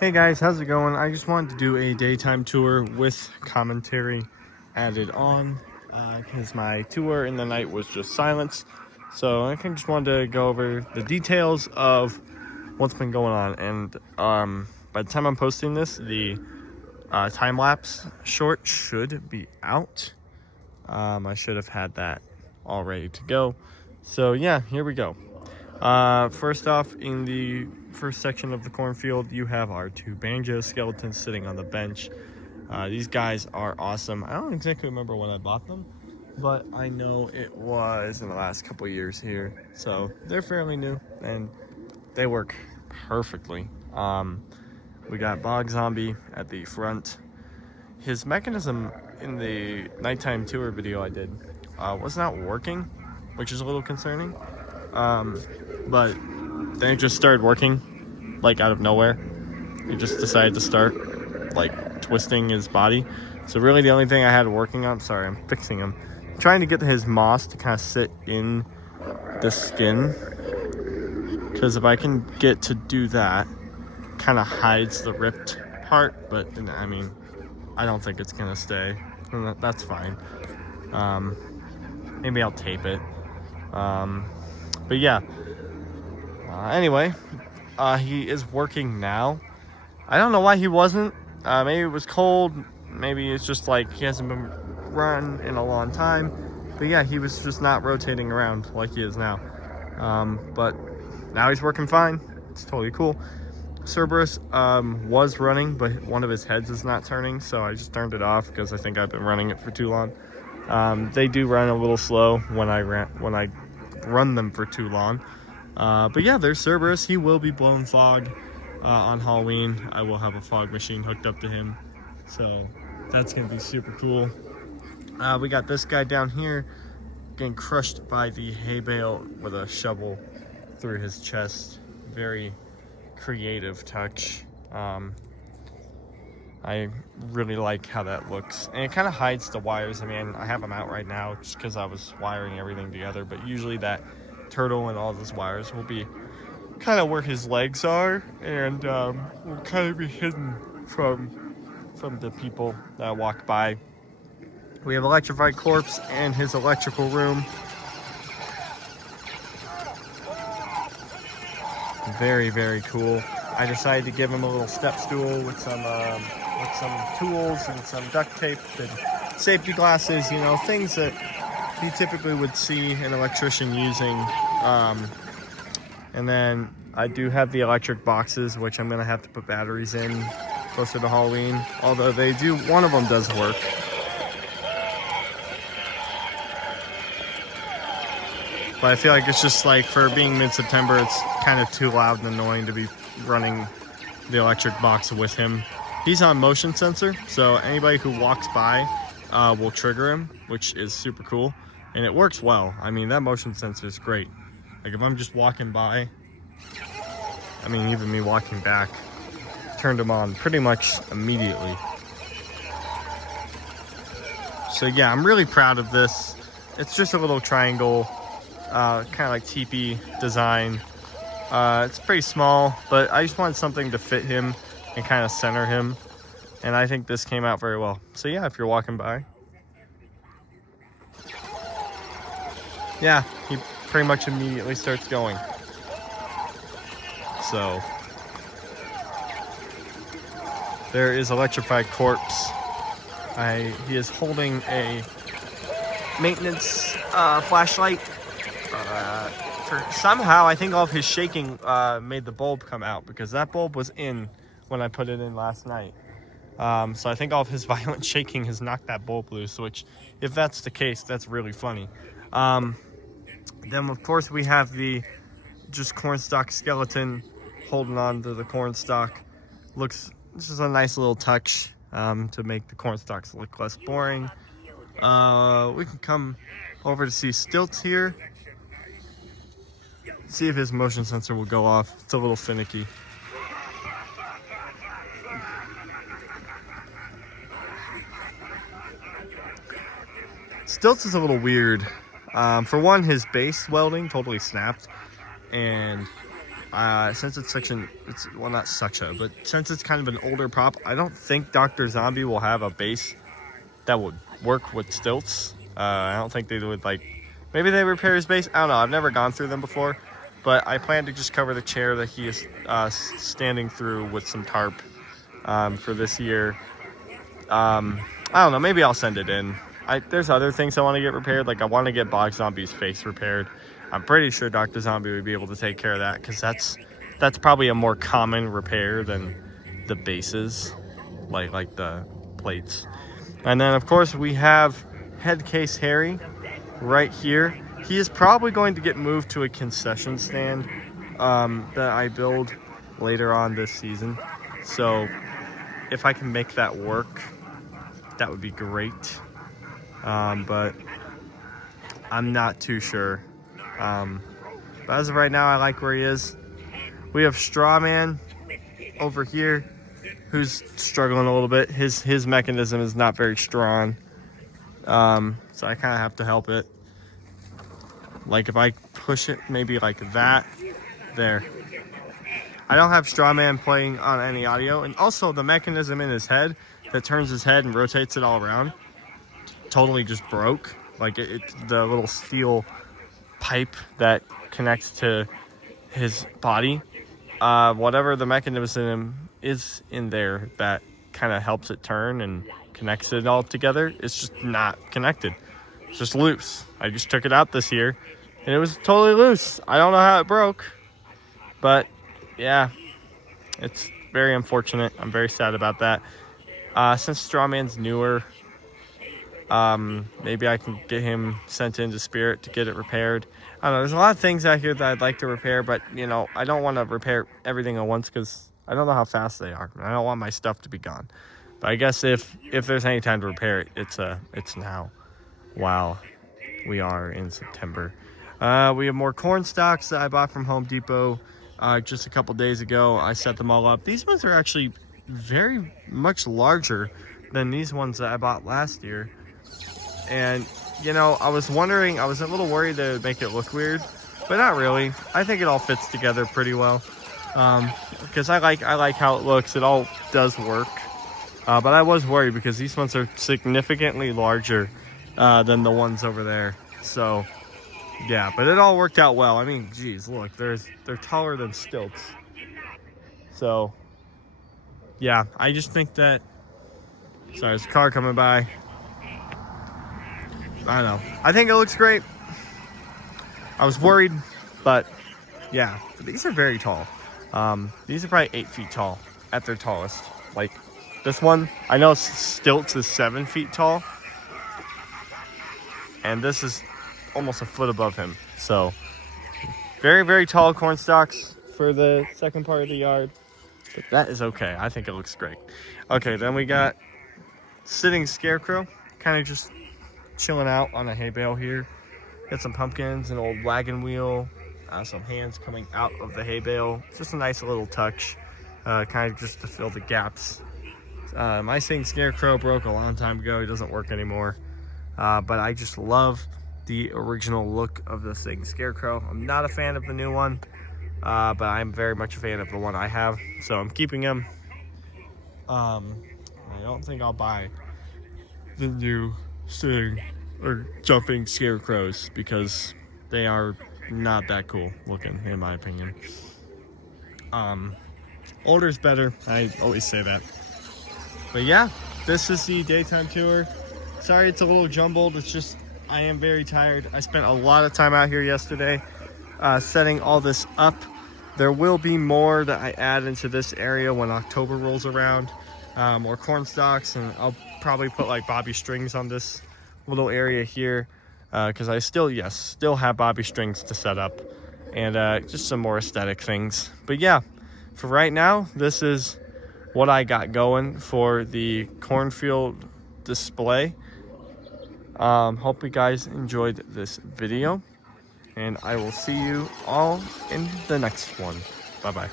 Hey guys, how's it going? I just wanted to do a daytime tour with commentary added on because my tour in the night was just silence. So I kind of just wanted to go over the details of what's been going on. And by the time I'm posting this, the time lapse short should be out. I should have had that all ready to go. So yeah, here we go. First off, in the first section of the cornfield, you have our two banjo skeletons sitting on the bench. These guys are awesome. I don't exactly remember when I bought them, but I know it was in the last couple of years here. So they're fairly new and they work perfectly. We got Bog Zombie at the front. His mechanism in the nighttime tour video I did was not working, which is a little concerning. But then it just started working, like out of nowhere. He just decided to start, like, twisting his body. So really the only thing I had working on, sorry, I'm fixing him. I'm trying to get his moss to kind of sit in the skin. Because if I can get to do that, kind of hides the ripped part. But, I mean, I don't think it's going to stay. That's fine. Maybe I'll tape it. But yeah. Anyway, he is working now. I don't know why he wasn't. Maybe it was cold. Maybe it's just like he hasn't been run in a long time. But yeah, he was just not rotating around like he is now. But now he's working fine. It's totally cool. Cerberus was running, but one of his heads is not turning, so I just turned it off because I think I've been running it for too long. They do run a little slow when I run them for too long. But yeah, there's Cerberus. He will be blowing fog on Halloween. I will have a fog machine hooked up to him, so that's gonna be super cool. We got this guy down here getting crushed by the hay bale with a shovel through his chest. Very creative touch. I really like how that looks, and it kind of hides the wires. I mean, I have them out right now just because I was wiring everything together, but usually that turtle and all those wires will be kind of where his legs are, and will kind of be hidden from the people that walk by. We have Electrified Corpse and his electrical room. Very, very cool. I decided to give him a little step stool with some tools and some duct tape and safety glasses, you know, things that you typically would see an electrician using. And then I do have the electric boxes, which I'm gonna have to put batteries in closer to Halloween, although one of them does work. But I feel like it's just like, for being mid-September, it's kind of too loud and annoying to be running the electric box with him. He's on motion sensor, so anybody who walks by will trigger him, which is super cool. And it works well. I mean, that motion sensor is great. Like, if I'm just walking by, I mean, even me walking back, turned him on pretty much immediately. So yeah, I'm really proud of this. It's just a little triangle, kind of like teepee design. It's pretty small, but I just wanted something to fit him and kind of center him. And I think this came out very well. So yeah, if you're walking by. Yeah, he pretty much immediately starts going. So there is Electrified Corpse. He is holding a maintenance flashlight. Somehow I think all of his shaking made the bulb come out, because that bulb was in when I put it in last night. So I think all of his violent shaking has knocked that bulb loose, which, if that's the case, that's really funny. Then of course we have the just cornstalk skeleton holding on to the cornstalk. This is a nice little touch to make the cornstalks look less boring. We can come over to see Stilts here. See if his motion sensor will go off. It's a little finicky. Stilts is a little weird. For one, his base welding totally snapped, and since it's well, not such a, but since it's kind of an older prop, I don't think Dr. Zombie will have a base that would work with stilts. I don't think they would, like, maybe they repair his base. I don't know. I've never gone through them before, but I plan to just cover the chair that he is standing through with some tarp for this year. I don't know. Maybe I'll send it in. There's other things I want to get repaired. Like, I want to get Bog Zombie's face repaired. I'm pretty sure Dr. Zombie would be able to take care of that, because that's probably a more common repair than the bases, like the plates. And then, of course, we have Head Case Harry right here. He is probably going to get moved to a concession stand that I build later on this season. So if I can make that work, that would be great. But I'm not too sure. But as of right now, I like where he is. We have Strawman over here, who's struggling a little bit. His mechanism is not very strong, so I kind of have to help it. Like, if I push it maybe like that, there. I don't have Strawman playing on any audio, and also the mechanism in his head that turns his head and rotates it all around totally just broke. Like, the little steel pipe that connects to his body, whatever the mechanism is in there that kind of helps it turn and connects it all together, it's just not connected. It's just loose. I just took it out this year and it was totally loose. I don't know how it broke, but yeah, it's very unfortunate. I'm very sad about that. Since Strawman's newer, maybe I can get him sent into Spirit to get it repaired. I don't know, there's a lot of things out here that I'd like to repair, but, you know, I don't want to repair everything at once because I don't know how fast they are. I don't want my stuff to be gone. But I guess if there's any time to repair it, it's now, while we are in September. We have more corn stalks that I bought from Home Depot just a couple days ago. I set them all up. These ones are actually very much larger than these ones that I bought last year. And, you know, I was wondering, I was a little worried that it would make it look weird, but not really. I think it all fits together pretty well. Because I like how it looks. It all does work. But I was worried because these ones are significantly larger than the ones over there. So, yeah, but it all worked out well. I mean, geez, look, they're taller than stilts. So, yeah, I just think that... Sorry, there's a car coming by. I don't know. I think it looks great. I was worried, but yeah, these are very tall. These are probably 8 feet tall at their tallest. Like this one, I know stilts is 7 feet tall, and this is almost a foot above him. So very, very tall corn stalks for the second part of the yard, but that is okay. I think it looks great. Okay, then we got Sitting Scarecrow, kind of just chilling out on a hay bale here. Got some pumpkins, an old wagon wheel, some hands coming out of the hay bale. Just a nice little touch, kind of just to fill the gaps. My Sitting Scarecrow broke a long time ago. It doesn't work anymore. But I just love the original look of the Sitting Scarecrow. I'm not a fan of the new one, but I'm very much a fan of the one I have. So I'm keeping him. I don't think I'll buy the new sitting or jumping scarecrows because they are not that cool looking, in my opinion. Older's better. I always say that. But yeah, this is the daytime tour. Sorry it's a little jumbled. It's just I am very tired. I spent a lot of time out here yesterday setting all this up. There will be more that I add into this area when October rolls around. More corn stalks, and I'll probably put like bobby strings on this little area here because I still have bobby strings to set up, and just some more aesthetic things. But yeah, for right now, this is what I got going for the cornfield display. Hope you guys enjoyed this video, and I will see you all in the next one. Bye bye.